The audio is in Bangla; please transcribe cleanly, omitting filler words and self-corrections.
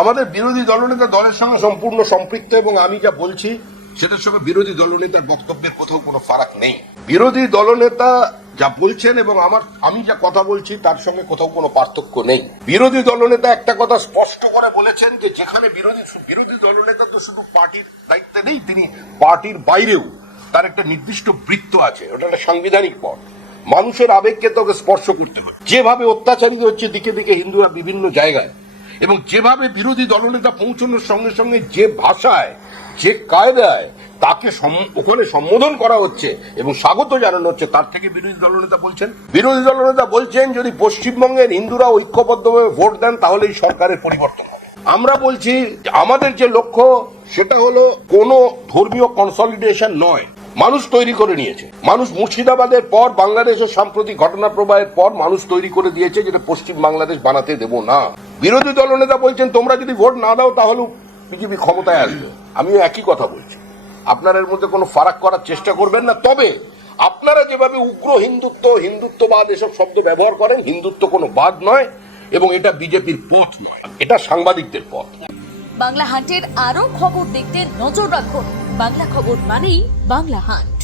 আমাদের বিরোধী দলনেতা দলের সঙ্গে সম্পূর্ণ সম্পৃক্ত এবং আমি যা বলছি সেটার সঙ্গে বিরোধী দলনেতার বক্তব্যের কোথাও কোনো ফারাক নেই। বিরোধী দলনেতা যা বলছেন এবং আমি যা কথা বলছি তার সঙ্গে কোথাও কোনো পার্থক্য নেই। বিরোধী দলনেতা একটা কথা স্পষ্ট করে বলেছেন যে যেখানে বিরোধী দলনেতা তো শুধু পার্টির দায়িত্বে নেই, তিনি পার্টির বাইরেও তার একটা নির্দিষ্ট বৃত্ত আছে, ওটা একটা সাংবিধানিক পদ। মানুষের আবেগকে তোকে স্পর্শ করতে হয়। যেভাবে অত্যাচারিত হচ্ছে দিকে দিকে হিন্দুরা বিভিন্ন জায়গায়, এবং যেভাবে বিরোধী দলনেতা পৌঁছানোর সঙ্গে সঙ্গে যে ভাষায় যে কায়দায় তাকে ওখানে সম্বোধন করা হচ্ছে এবং স্বাগত জানানো হচ্ছে, তার থেকে বিরোধী দলনেতা বলছেন যদি পশ্চিমবঙ্গের হিন্দুরা ঐক্যবদ্ধভাবে ভোট দেন তাহলে এই সরকারের পরিবর্তন হবে। আমরা বলছি আমাদের যে লক্ষ্য সেটা হলো কোনো ধর্মীয় কনসলিডেশন নয়, মানুষ তৈরি করে নিয়েছে। মানুষ মুর্শিদাবাদের পর বাংলাদেশের সাম্প্রতিক ঘটনা প্রবাহের পর মানুষ তৈরি করে দিয়েছে যেটা পশ্চিম বাংলাদেশ বানাতে দেব না। বিরোধী দলনেতা বলছেন তোমরা যদি ভোট না দাও তাহলে বিজেপি ক্ষমতায় আসবে। আমিও একই কথা বলছি, আপনারা এর মধ্যে কোনো ফারাক করার চেষ্টা করবেন না। তবে আপনারা যেভাবে উগ্র হিন্দুত্ববাদ এসব শব্দ ব্যবহার করেন, হিন্দুত্ব কোনো বাদ নয় এবং এটা বিজেপির পথ নয়, এটা সাংবাদিকদের পথ। বাংলা হান্টের আরো খবর দেখতে নজর রাখুন। বাংলা খবর মানেই বাংলা হান্ট।